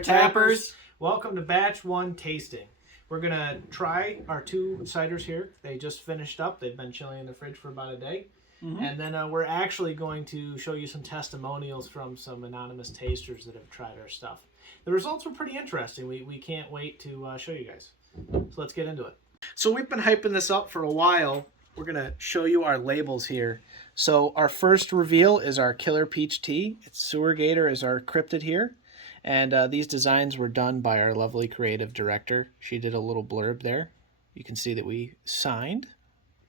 tappers. Welcome to batch 1 tasting. We're going to try our 2 ciders here. They just finished up. They've been chilling in the fridge for about a day. And then we're actually going to show you some testimonials from some anonymous tasters that have tried our stuff. The results were pretty interesting. We can't wait to show you guys. So let's get into it. So we've been hyping this up for a while. We're going to show you our labels here. So our first reveal is our Killer Peach Tea. It's Gator is our Cryptid here. And these designs were done by our lovely creative director. She did a little blurb there. You can see that we signed.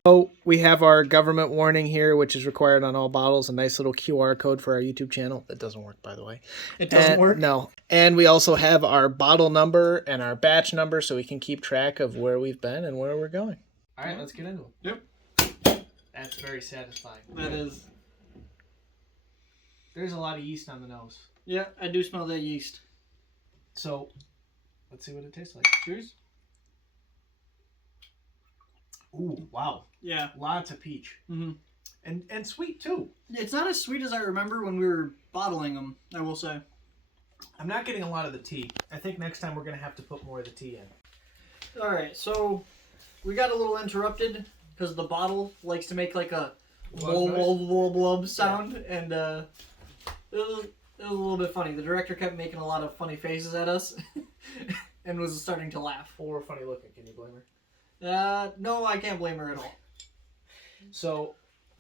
So we have our government warning here, which is required on all bottles. A nice little QR code for our YouTube channel. That doesn't work, by the way. It doesn't work? No. And we also have our bottle number and our batch number so we can keep track of where we've been and where we're going. All right, let's get into it. Yep. That's very satisfying. That is. There's a lot of yeast on the nose. Yeah, I do smell that yeast. So, let's see what it tastes like. Cheers. Ooh, wow. Yeah. Lots of peach. Mm-hmm. And sweet, too. It's not as sweet as I remember when we were bottling them, I will say. I'm not getting a lot of the tea. I think next time we're going to have to put more of the tea in. Alright, so we got a little interrupted because the bottle likes to make like a blub sound, and it was a little bit funny. The director kept making a lot of funny faces at us and was starting to laugh. Or funny looking. Can you blame her? No, I can't blame her at all. So,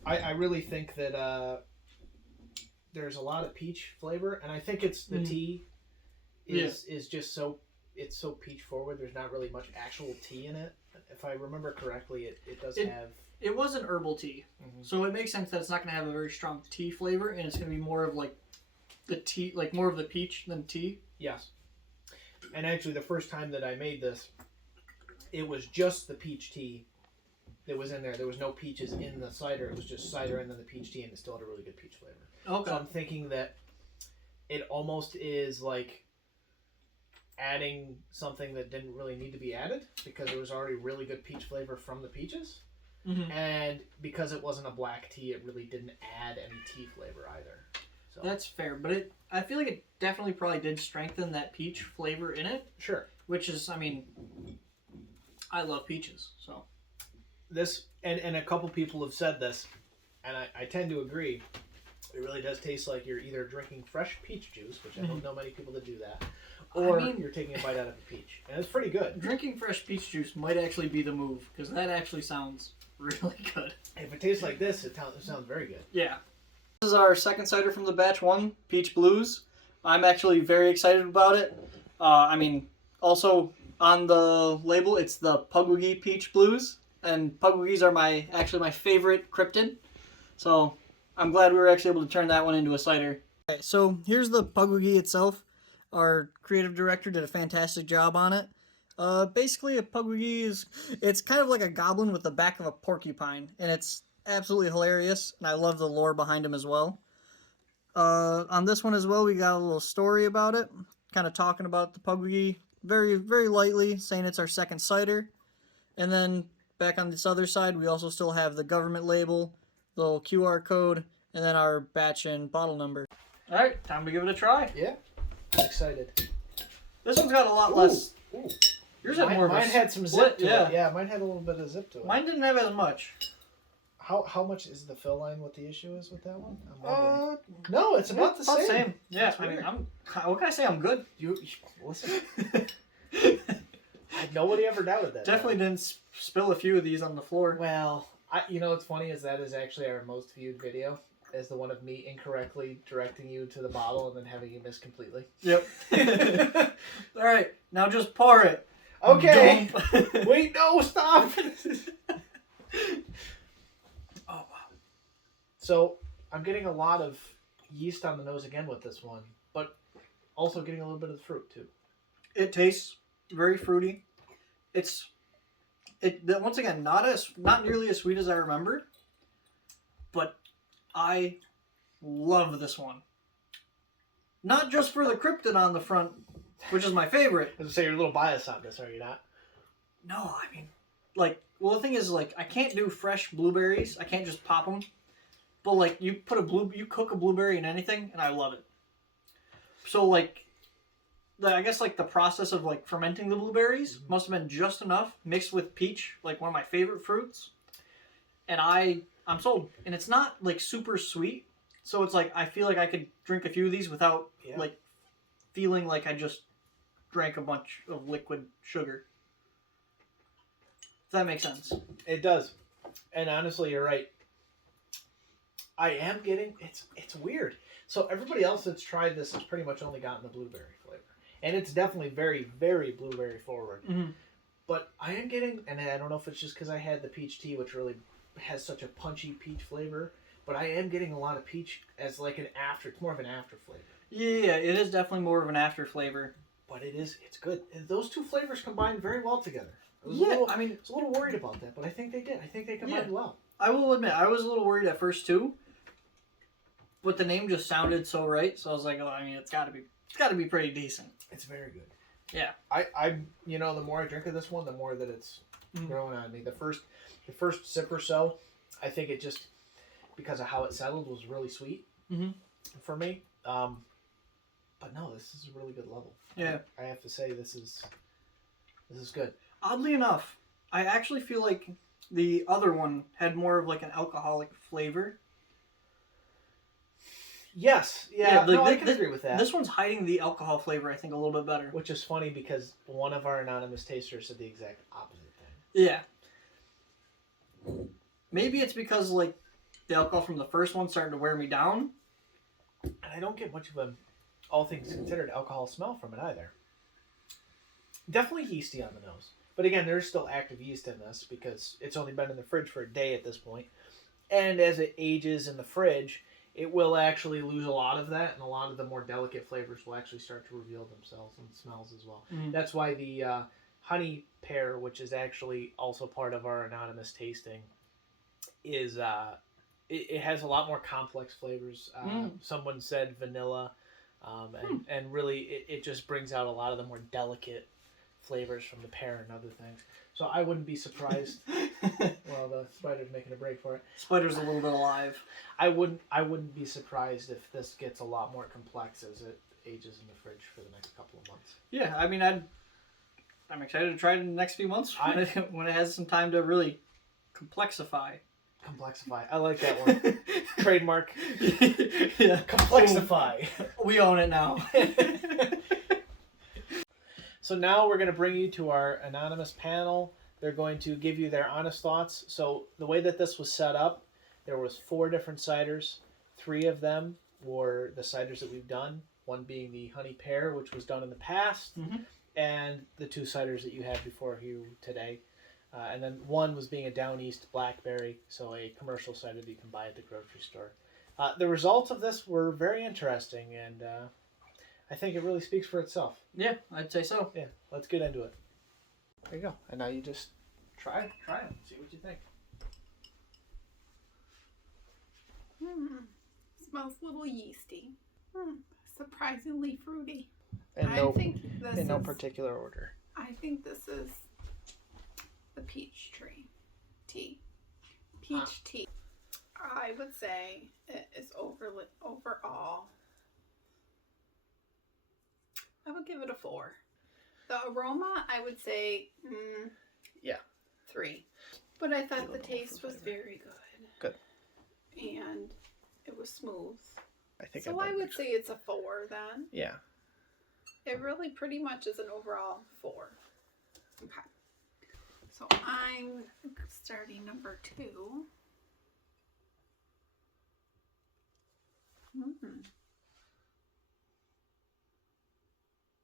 I really think that there's a lot of peach flavor, and I think it's the tea is just so, it's so peach forward. There's not really much actual tea in it. If I remember correctly, it does have... It was an herbal tea, so it makes sense that it's not going to have a very strong tea flavor, and it's going to be more of like the tea, like more of the peach than tea. Yes. And actually, the first time that I made this, it was just the peach tea that was in there. There was no peaches in the cider. It was just cider and then the peach tea, and it still had a really good peach flavor. Okay. So I'm thinking that it almost is like adding something that didn't really need to be added because there was already really good peach flavor from the peaches. And because it wasn't a black tea, it really didn't add any tea flavor either. So. That's fair, but I feel like it definitely probably did strengthen that peach flavor in it. Sure. Which is, I mean, I love peaches, so. This, and a couple people have said this, and I tend to agree. It really does taste like you're either drinking fresh peach juice, which I don't know many people that do that, or you're taking a bite out of a peach. And it's pretty good. Drinking fresh peach juice might actually be the move, because that actually sounds really good. If it tastes like this, it sounds very good. Yeah. This is our second cider from the batch 1, Peach Blues. I'm actually very excited about it. I mean, also on the label, it's the Pukwudgie Peach Blues, and Pukwudgies are actually my favorite cryptid. So I'm glad we were actually able to turn that one into a cider. Okay, so here's the Pukwudgie itself. Our creative director did a fantastic job on it. Basically, a Pukwudgie it's kind of like a goblin with the back of a porcupine, and it's absolutely hilarious, and I love the lore behind him as well. On this one as well, we got a little story about it, kind of talking about the Pukwudgie very, very lightly, saying it's our second cider. And then back on this other side, we also still have the government label, the little QR code, and then our batch and bottle number. All right, time to give it a try. Yeah, I'm excited. This one's got a lot less. Ooh. Yours had more of a mine had some zip to it. Yeah, mine had a little bit of zip to it. Mine didn't have as much. How much is the fill line? What the issue is with that one? No, it's about the same. Yeah, I mean, what can I say? I'm good. You listen. Nobody ever doubted that. Definitely didn't spill a few of these on the floor. Well, you know what's funny is that is actually our most viewed video. Is the one of me incorrectly directing you to the bottle and then having you miss completely. Yep. All right, now just pour it. Okay. Wait, no, stop. Oh, wow. So, I'm getting a lot of yeast on the nose again with this one, but also getting a little bit of the fruit too. It tastes very fruity. Once again, not nearly as sweet as I remembered, but I love this one. Not just for the cryptid on the front, which is my favorite. I was gonna say you're a little biased on this, are you not? No, I mean, like, well, the thing is, like, I can't do fresh blueberries. I can't just pop them. But like, you cook a blueberry in anything, and I love it. So like, I guess like the process of like fermenting the blueberries must have been just enough mixed with peach, like one of my favorite fruits. And I'm sold. And it's not like super sweet, so it's like I feel like I could drink a few of these without like feeling like I just drank a bunch of liquid sugar. If that makes sense. It does. And honestly, you're right. I am getting it's weird. So everybody else that's tried this has pretty much only gotten the blueberry flavor, and it's definitely very, very blueberry forward. Mm-hmm. But I am getting, and I don't know if it's just because I had the peach tea, which really has such a punchy peach flavor, but I am getting a lot of peach as like an after. It's more of an after flavor. Yeah, it is definitely more of an after flavor. But it's good. And those two flavors combine very well together. I was a little worried about that, but I think they did. I think they combined well. I will admit, I was a little worried at first too. But the name just sounded so right, so I was like, oh, I mean, it's got to be pretty decent. It's very good. Yeah. I the more I drink of this one, the more that it's growing on me. The first sip or so, I think it just, because of how it settled, was really sweet for me. But no, this is a really good level. Yeah. I have to say this is good. Oddly enough, I actually feel like the other one had more of like an alcoholic flavor. Yes, I can agree with that. This one's hiding the alcohol flavor, I think, a little bit better. Which is funny because one of our anonymous tasters said the exact opposite thing. Yeah. Maybe it's because like the alcohol from the first one started to wear me down. And I don't get much of a, all things considered, alcohol smell from it either. Definitely yeasty on the nose. But again, there's still active yeast in this because it's only been in the fridge for a day at this point. And as it ages in the fridge, it will actually lose a lot of that, and a lot of the more delicate flavors will actually start to reveal themselves in smells as well. Mm-hmm. That's why the honey pear, which is actually also part of our anonymous tasting, is it has a lot more complex flavors. Someone said vanilla, and really it just brings out a lot of the more delicate flavors from the pear and other things. So I wouldn't be surprised. Well, the spider's making a break for it. Spider's a little bit alive. I wouldn't be surprised if this gets a lot more complex as it ages in the fridge for the next couple of months. Yeah, I mean, I'm excited to try it in the next few months when it has some time to really complexify. Complexify. I like that one. Trademark. Yeah. Complexify. We own it now. So now we're going to bring you to our anonymous panel. They're going to give you their honest thoughts. So the way that this was set up, there was 4 different ciders. 3 of them were the ciders that we've done. One being the honey pear, which was done in the past, and the 2 ciders that you had before you today. And then one was being a down east blackberry, so a commercial cider that you can buy at the grocery store. The results of this were very interesting, and I think it really speaks for itself. Yeah, I'd say so. Yeah, let's get into it. There you go. And now you just try it, see what you think. Smells a little yeasty. Surprisingly fruity. In no particular order. I think this is the peach tea. Peach tea. I would say it is overall. I would give it a 4. The aroma, I would say, 3. But I thought the taste was very good. Good. And it was smooth. I would say it's a 4 then. Yeah. It really pretty much is an overall 4. Okay. So I'm starting number 2.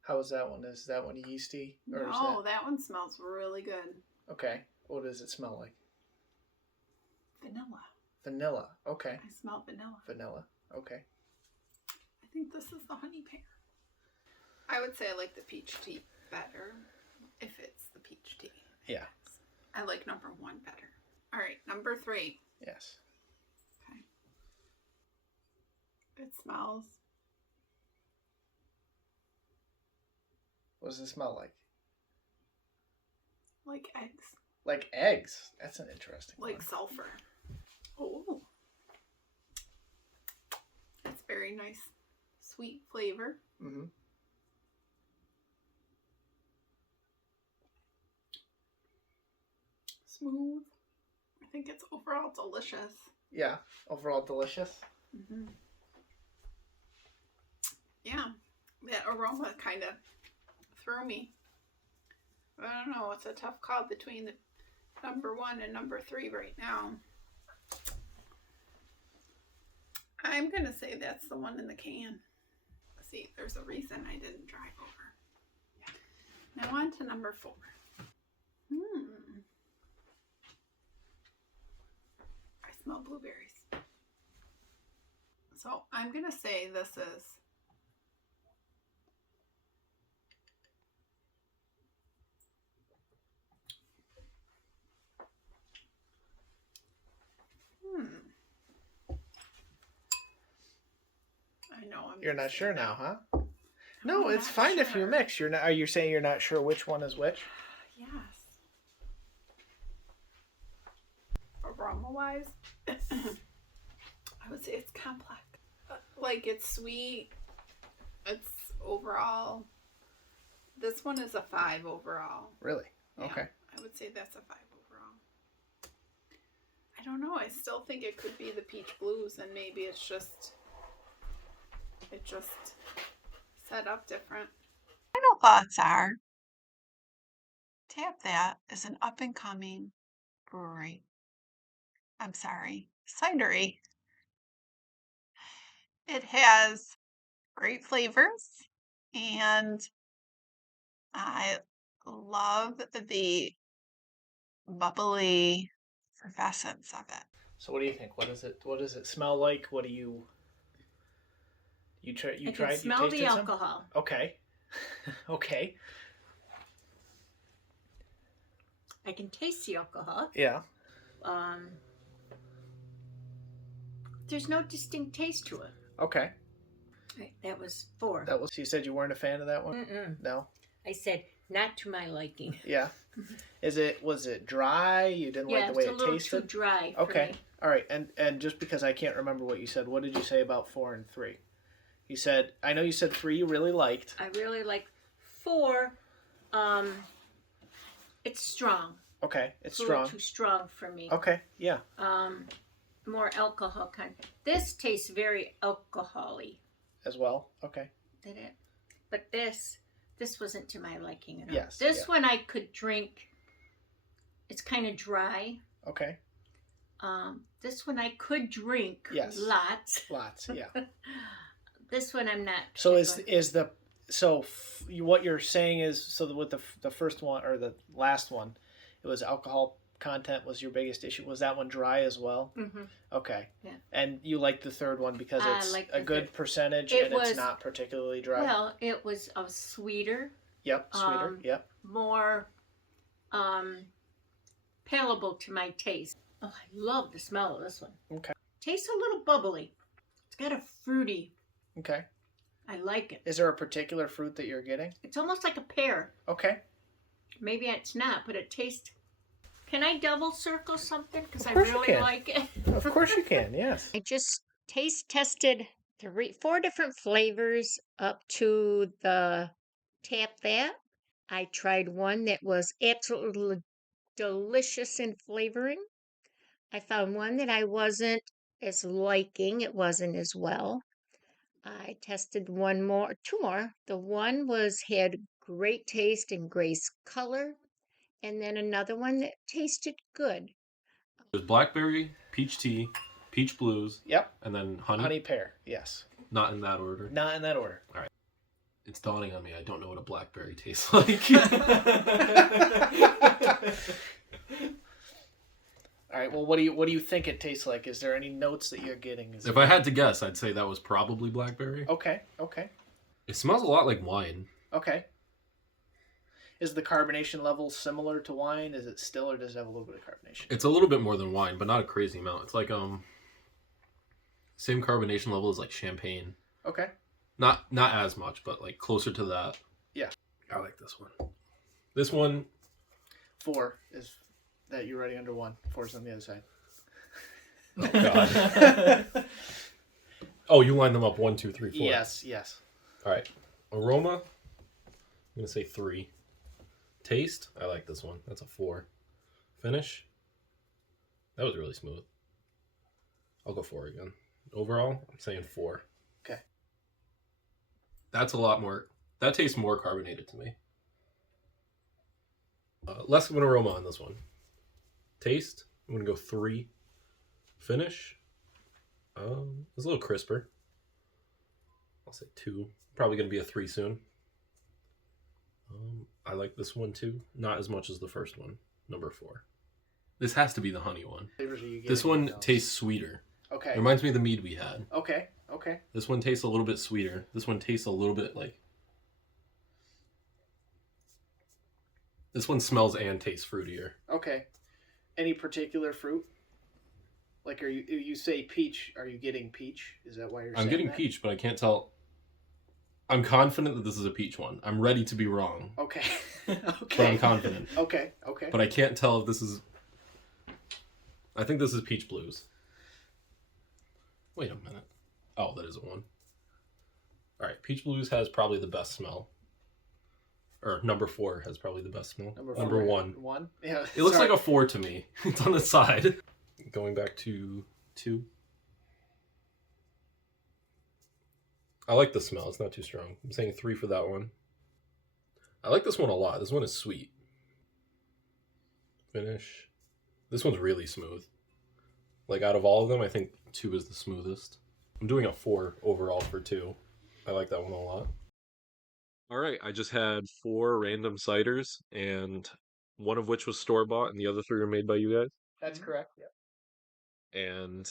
How is that one? Is that one yeasty? Or no, that one smells really good. Okay. What does it smell like? Vanilla. Vanilla. Okay. I smell vanilla. Vanilla. Okay. I think this is the honey pear. I would say I like the peach tea better, if it's the peach tea. Yeah. I like number 1 better. All right, number 3. Yes. Okay. It smells. What does it smell like? Like eggs. Like eggs? That's an interesting one. Like sulfur. Oh. It's very nice, sweet flavor. Smooth. I think it's overall delicious. Yeah, overall delicious. Mm-hmm. Yeah, that aroma kind of threw me. I don't know. It's a tough call between the number 1 and number 3 right now. I'm going to say that's the one in the can. See, there's a reason I didn't drive over. Now on to number 4. I smell blueberries. So I'm going to say this is I know I'm You're not sure now, huh? I'm No, it's not fine if you sure. mix. You're not. Are you saying you're not sure which one is which? Yes. Aroma wise, I would say it's complex. Like it's sweet. It's overall. This one is a 5 overall. Really? Yeah, Okay. I would say that's a 5 overall. I don't know. I still think it could be the peach blues, and maybe it just set up different. Final thoughts are: Tap That is an up and coming brewery. I'm sorry, cidery. It has great flavors, and I love the bubbly effervescence of it. So what do you think? What does it smell like? What do you try? You I tried? can smell you the tasted some? alcohol. Okay. Okay. I can taste the alcohol. Yeah. There's no distinct taste to it. Okay. Right, that was 4. That was. You said you weren't a fan of that one. Mm-mm. No. I said not to my liking. Yeah. Was it dry? You didn't Yeah, like the way it's a it little tasted? too dry. For Okay. me. All right. And just because I can't remember what you said, what did you say about 4 and 3? You said, I know you said 3 you really liked. I really like 4. It's strong. Okay. It's A strong. little too strong for me. Okay. Yeah. More alcohol kind. This tastes very alcohol-y. As well. Okay. Did it? But this wasn't to my liking at all. Yes, This yeah. one I could drink. It's kind of dry. Okay. This one I could drink Yes. lots. Lots. Yeah. This one I'm not. So particular. what you're saying is with the first one or the last one, it was alcohol content was your biggest issue. Was that one dry as well? Mm-hmm. Okay. Yeah. And you liked the third one because I it's liked a the good third. percentage It and was- it's not particularly dry. Well, it was a sweeter, Yep. Sweeter. Yep. more palatable to my taste. Oh, I love the smell of this one. Okay. Tastes a little bubbly. It's got a fruity. Okay. I like it. Is there a particular fruit that you're getting? It's almost like a pear. Okay. Maybe it's not, but it tastes. Can I double circle something? Because I course you really can. like it. Of course you can. Yes. I just taste tested 4 different flavors up to the Tap That. I tried one that was absolutely delicious in flavoring. I found one that I wasn't as liking. It wasn't as well. I tested 2 more. The one had great taste and great color. And then another one that tasted good. There's blackberry, peach tea, peach blues, Yep. and then honey. Honey pear. Yes. Not in that order. Not in that order. It's dawning on me. I don't know what a blackberry tastes like. All right. Well, what do you think it tastes like? Is there any notes that you're getting? If I had to guess, I'd say that was probably blackberry. Okay. Okay. It smells a lot like wine. Okay. Is the carbonation level similar to wine? Is it still, or does it have a little bit of carbonation? It's a little bit more than wine, but not a crazy amount. It's like same carbonation level as like champagne. Okay. Not as much, but like closer to that. Yeah. I like this one. This one. 4 is that you're writing under 1. 4 is on the other side. Oh God. Oh, you lined them up 1, 2, 3, 4. Yes. Yes. All right. Aroma. I'm gonna say 3. Taste. I like this one. That's a 4. Finish. That was really smooth. I'll go 4 again. Overall, I'm saying 4. Okay. That's a lot more. That tastes more carbonated to me. Less of an aroma on this one. Taste, I'm going to go 3. Finish, it's a little crisper. I'll say 2. Probably going to be a 3 soon. I like this one too. Not as much as the first one. Number 4. This has to be the honey one. This one tastes sweeter. Okay. It reminds me of the mead we had. Okay. This one tastes a little bit sweeter. This one tastes a little bit like... This one smells and tastes fruitier. Okay. Any particular fruit? Like, you say peach? Are you getting peach? Is that why you're saying I'm getting that? peach, but I can't tell. I'm confident that this is a peach one. I'm ready to be wrong, Okay. but I'm confident. Okay. But I can't tell if this is... I think this is peach blues. Wait a minute. Oh, that isn't one. All right, peach blues has probably the best smell. Or number 4 has probably the best smell. Number 1. 1? Yeah. It looks like a 4 to me. It's on the side. Going back to 2. I like the smell. It's not too strong. I'm saying 3 for that one. I like this one a lot. This one is sweet. Finish. This one's really smooth. Like, out of all of them, I think 2 is the smoothest. I'm doing a 4 overall for 2. I like that one a lot. All right, I just had 4 random ciders, and one of which was store-bought, and the other 3 were made by you guys. That's correct. Yeah. And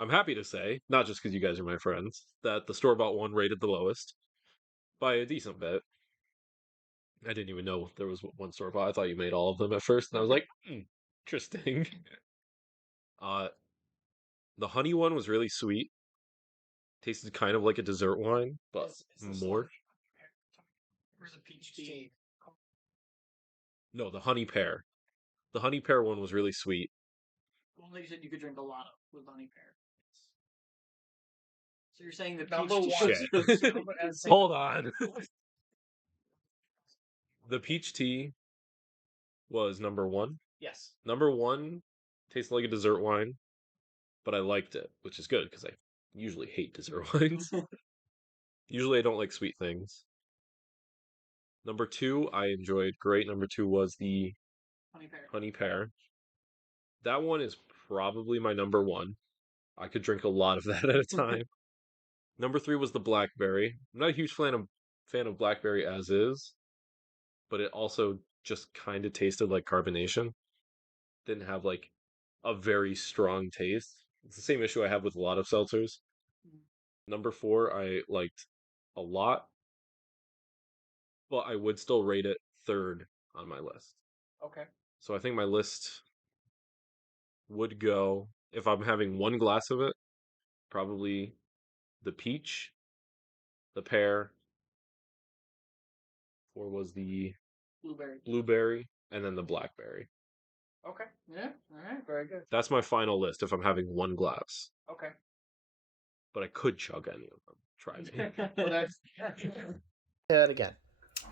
I'm happy to say, not just because you guys are my friends, that the store-bought one rated the lowest by a decent bit. I didn't even know there was one store-bought. I thought you made all of them at first, and I was like, interesting. The honey one was really sweet. Tasted kind of like a dessert wine, but more. Where's the peach tea? No, the honey pear. The honey pear one was really sweet. Well, you said you could drink a lot of with honey pear. So you're saying that Number peach tea... one. Hold on. The peach tea was number 1. Yes. Number 1 tasted like a dessert wine, but I liked it, which is good because I usually hate dessert wines. Usually I don't like sweet things. Number 2 I enjoyed great. Number 2 was the honey pear. That one is probably my number 1. I could drink a lot of that at a time. Number 3 was the blackberry. I'm not a huge fan of blackberry as is, but it also just kind of tasted like carbonation. Didn't have like a very strong taste. It's the same issue I have with a lot of seltzers. Number 4 I liked a lot, but I would still rate it 3rd on my list. Okay. So I think my list would go, if I'm having one glass of it, probably the peach, the pear, 4 was the blueberry, and then the blackberry. Okay. Yeah. All right. Very good. That's my final list if I'm having one glass. Okay. But I could chug any of them. Try me. Well, that's... Say that again.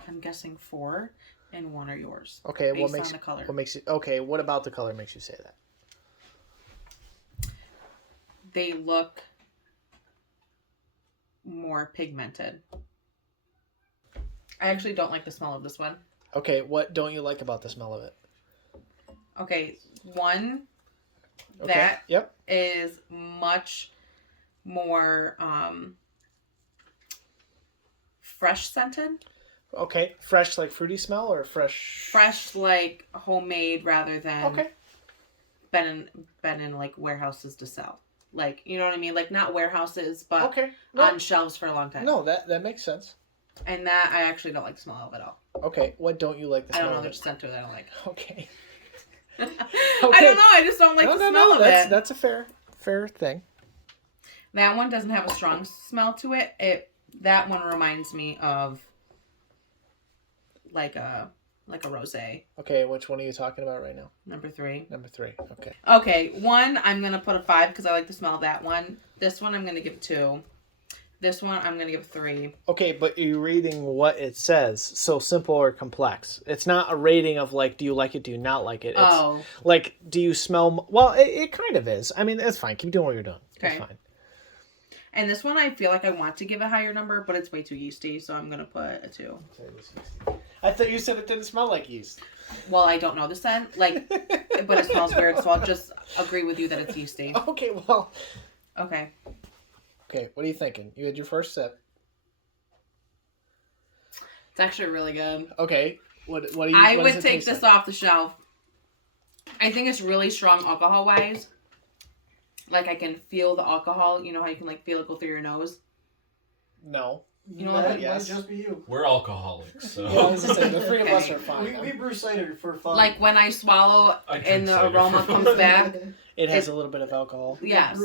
I'm guessing 4 and 1 are yours. Okay. Based on the color. What makes you? Okay. What about the color makes you say that? They look more pigmented. I actually don't like the smell of this one. Okay. What don't you like about the smell of it? Okay, one Okay. that Yep. is much more fresh scented. Okay. Fresh, like fruity smell, or fresh? Fresh, like homemade, rather than Okay. been in like warehouses to sell. Like, you know what I mean? Like, not warehouses, but Okay. No. on shelves for a long time. No, that makes sense. And that I actually don't like the smell of at all. Okay. What don't you like the I smell don't know of there's it? scent to it I don't like. Okay. I don't know. I just don't like the smell of it. That's a fair thing. That one doesn't have a strong smell to it. That one reminds me of like a rosé. Okay, which one are you talking about right now? Number 3. Number 3. Okay. Okay, 1 I'm gonna put a 5 because I like the smell of that one. This one I'm gonna give 2. This one I'm gonna give 3. Okay, but you're reading what it says. So simple or complex. It's not a rating of like, do you like it, do you not like it. It's like, do you smell... Well, it kind of is. I mean, it's fine. Keep doing what you're doing. Okay. It's fine. And this one I feel like I want to give a higher number, but it's way too yeasty, so I'm gonna put a 2. I thought you said it didn't smell like yeast. Well, I don't know the scent, like, but it smells weird, so I'll just agree with you that it's yeasty. Okay, well... Okay. Okay, what are you thinking? You had your first sip. It's actually really good. Okay, what do you... I would take this off the shelf. I think it's really strong alcohol-wise. Like, I can feel the alcohol. You know how you can, like, feel it go through your nose? No. You know what? Yes. Might just be you. We're alcoholics, so. Yeah, I was gonna say, the 3 of us are fine. We brew cider for fun. Like, when I swallow I drink and the cider aroma for comes fun. back. It has a little bit of alcohol. Yes.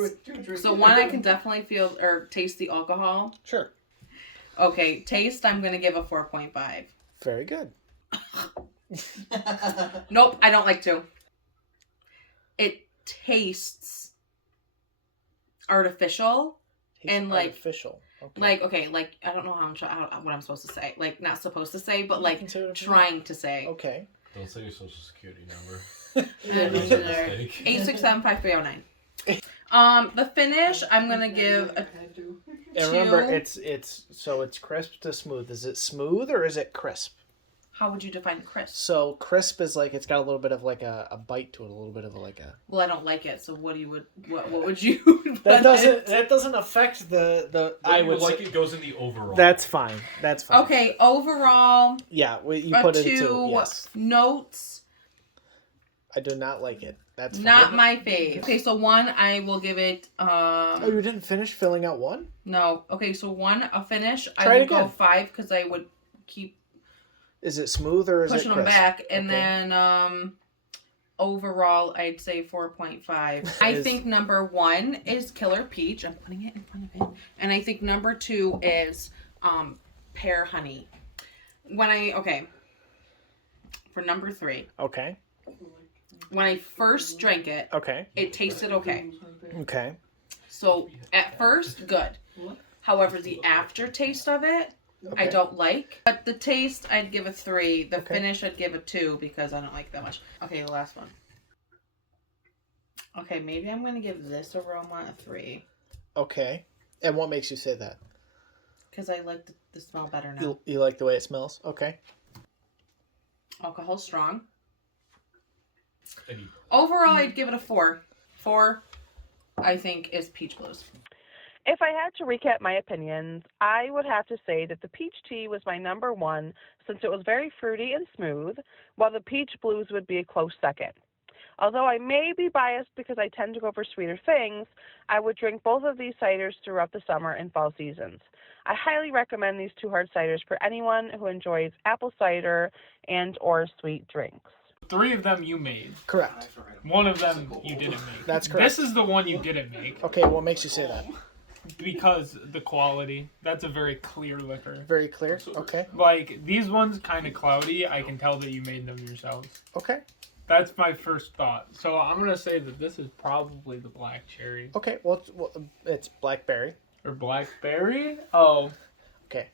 So one, I can definitely feel or taste the alcohol. Sure. Okay, taste, I'm going to give a 4.5. Very good. Nope, I don't like to. It tastes artificial. And, like... Artificial. Okay. Like, okay, like, I don't know what I'm supposed to say. Like, not supposed to say, but, You like, can say whatever you trying to say. Okay. Don't say your social security number. 8675309. The finish, I'm gonna give a 2. And remember, it's crisp to smooth. Is it smooth or is it crisp? How would you define crisp? So crisp is like it's got a little bit of like a bite to it, a little bit of like a. Well, I don't like it. So what would you? That doesn't affect the. I would like it goes in the overall. That's fine. That's fine. Okay, overall. Yeah, you put it into 2. Yes. Notes. I do not like it. That's fine. Not my fave. Okay, so 1, I will give it. Oh, you didn't finish filling out 1? No. Okay, so 1, a finish. Try I it would go again. 5 because I would keep. Is it smooth or is pushing it them crisp? back, and Okay. then overall I'd say 4.5. I think number 1 is Killer Peach. I'm putting it in front of it, and I think number 2 is Pear Honey. For number 3, Okay. when I first drank it, Okay. it tasted okay. Okay. So at first, good. However, the aftertaste of it, I Okay. don't like. But the taste, I'd give a 3. The Okay. finish, I'd give a 2 because I don't like that much. Okay, the last one. Okay, maybe I'm going to give this aroma a 3. Okay. And what makes you say that? Because I like the smell better now. You like the way it smells? Okay. Alcohol strong. Any- Overall, I'd give it a 4. 4, I think, is Peach Blues. If I had to recap my opinions, I would have to say that the peach tea was my number 1 since it was very fruity and smooth, while the peach blues would be a close second. Although I may be biased because I tend to go for sweeter things, I would drink both of these ciders throughout the summer and fall seasons. I highly recommend these 2 hard ciders for anyone who enjoys apple cider and or sweet drinks. 3 of them you made. Correct. 1 of them you didn't make. That's correct. This is the one you didn't make. Okay, what makes you say that? Because the quality. That's a very clear liquor. Very clear? Okay. Like, these ones kind of cloudy. I can tell that you made them yourselves. Okay. That's my first thought. So I'm going to say that this is probably the black cherry. Okay, well, it's blackberry. Or blackberry? Oh. Okay.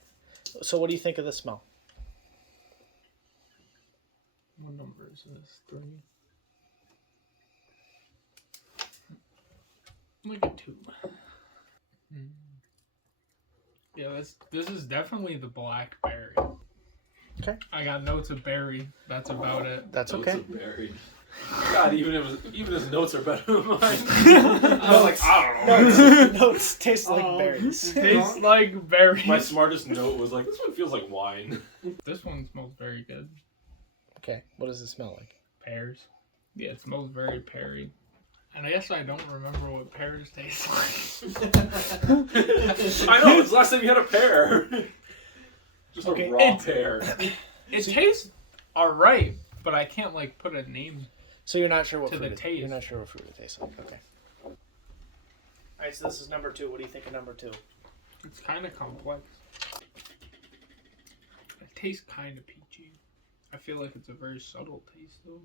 So what do you think of the smell? What number is this? 3? Like a 2. Yeah, this is definitely the blackberry. Okay. I got notes of berry. That's about it. That's Notes okay. of berry. God, even his notes are better than mine. I was like, I don't know. Notes taste like berries. Tastes like berries. My smartest note was like, this one feels like wine. This one smells very good. Okay, what does it smell like? Pears. Yeah, it smells very peary. And I guess I don't remember what pears taste like. I know, it's the last time you had a pear. Just Okay, a raw pear. It tastes alright, but I can't like put a name. So you're not sure what To fruit the it, taste. You're not sure what fruit it tastes like. Okay. All right, so this is number 2. What do you think of number 2? It's kind of complex. It tastes kind of peachy. I feel like it's a very subtle taste though.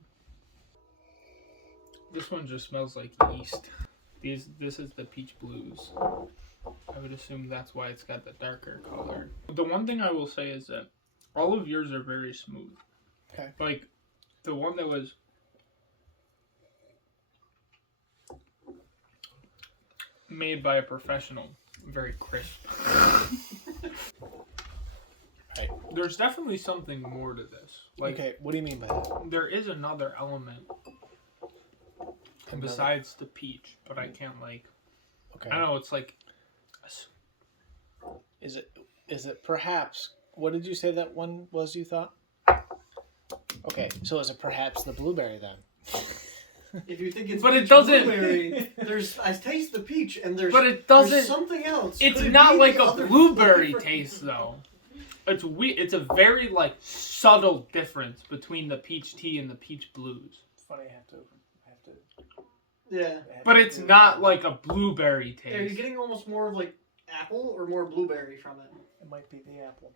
This one just smells like yeast. This is the peach blues. I would assume that's why it's got the darker color. The one thing I will say is that all of yours are very smooth. Okay. Like, the one that was made by a professional, very crisp. Right. There's definitely something more to this. Like, Okay, what do you mean by that? there is another element besides the peach, but I can't, like, Okay. I don't know, it's like... Is it perhaps, what did you say that one was you thought? Okay, so is it perhaps the blueberry then? If you think it's But it peach doesn't- blueberry, I taste the peach and there's There's there's something else. It's Could it not be like the a other blueberry flavor? taste, though. It's a very, like, subtle difference between the peach tea and the peach blues. It's funny, I have to. Yeah. But it's not like a blueberry taste. Are you getting almost more of like apple or more blueberry from it? It might be the apple.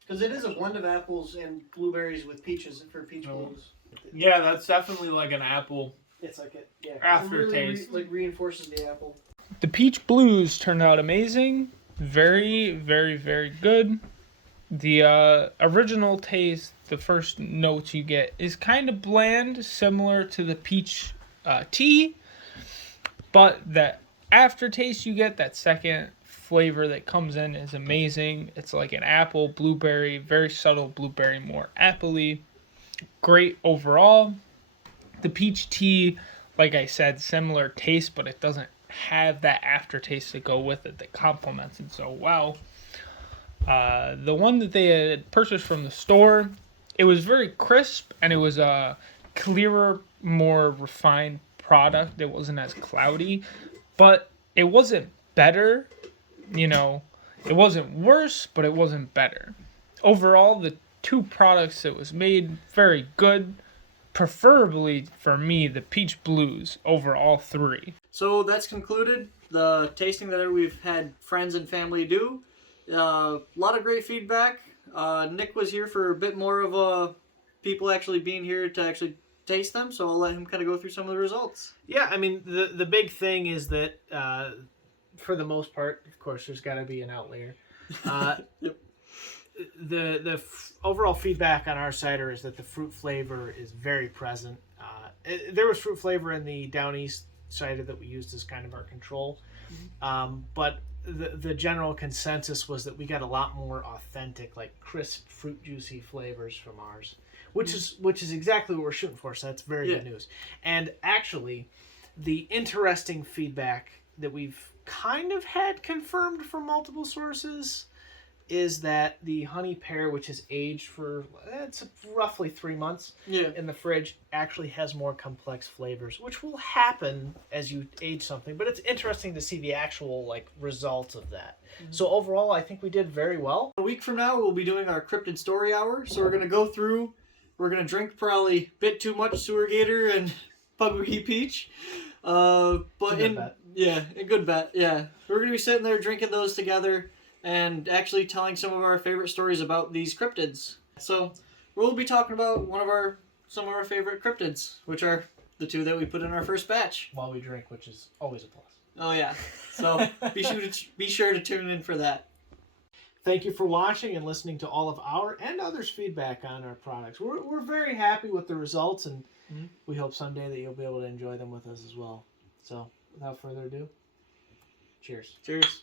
Because it is a blend of apples and blueberries with peaches for peach Oh. blues. Yeah, that's definitely like an apple It's like it, yeah. It aftertaste. really reinforces the apple. The peach blues turned out amazing. Very, very, very good. The original taste, the first notes you get, is kind of bland, similar to the peach tea. But that aftertaste you get, that second flavor that comes in, is amazing. It's like an apple, blueberry, very subtle blueberry, more appley. Great overall. The peach tea, like I said, similar taste, but it doesn't have that aftertaste to go with it that complements it so well. The one that they had purchased from the store, it was very crisp, and it was a clearer, more refined product. It wasn't as cloudy, but it wasn't better, it wasn't worse, but it wasn't better. Overall, the two products that was made, very good. Preferably for me, the peach blues over all three. So that's concluded the tasting that we've had friends and family do. A lot of great feedback. Nick was here for a bit more of people actually being here to actually taste them, so I'll let him kind of go through some of the results. Yeah, I mean, the big thing is that, for the most part, of course, there's got to be an outlier. Yep. The overall feedback on our cider is that the fruit flavor is very present. There was fruit flavor in the Down East cider that we used as kind of our control, but the general consensus was that we got a lot more authentic, like crisp, fruit juicy flavors from ours, which is exactly what we're shooting for. So that's very good news. And actually, the interesting feedback that we've kind of had confirmed from multiple sources is that the honey pear, which is aged for it's roughly 3 months in the fridge, actually has more complex flavors, which will happen as you age something. But it's interesting to see the actual results of that. So overall, I think we did very well. A week from now, we'll be doing our Cryptid Story Hour. So we're going to go through, we're going to drink probably a bit too much Sewer Gator and Pukwudgie Peach. But a good bet. Yeah, a good bet, yeah. We're going to be sitting there drinking those together and actually telling some of our favorite stories about these cryptids. So we'll be talking about some of our favorite cryptids, which are the two that we put in our first batch. While we drink, which is always a plus. Oh yeah, so be sure to tune in for that. Thank you for watching and listening to all of our and others' feedback on our products. We're very happy with the results, and we hope someday that you'll be able to enjoy them with us as well. So without further ado, cheers. Cheers.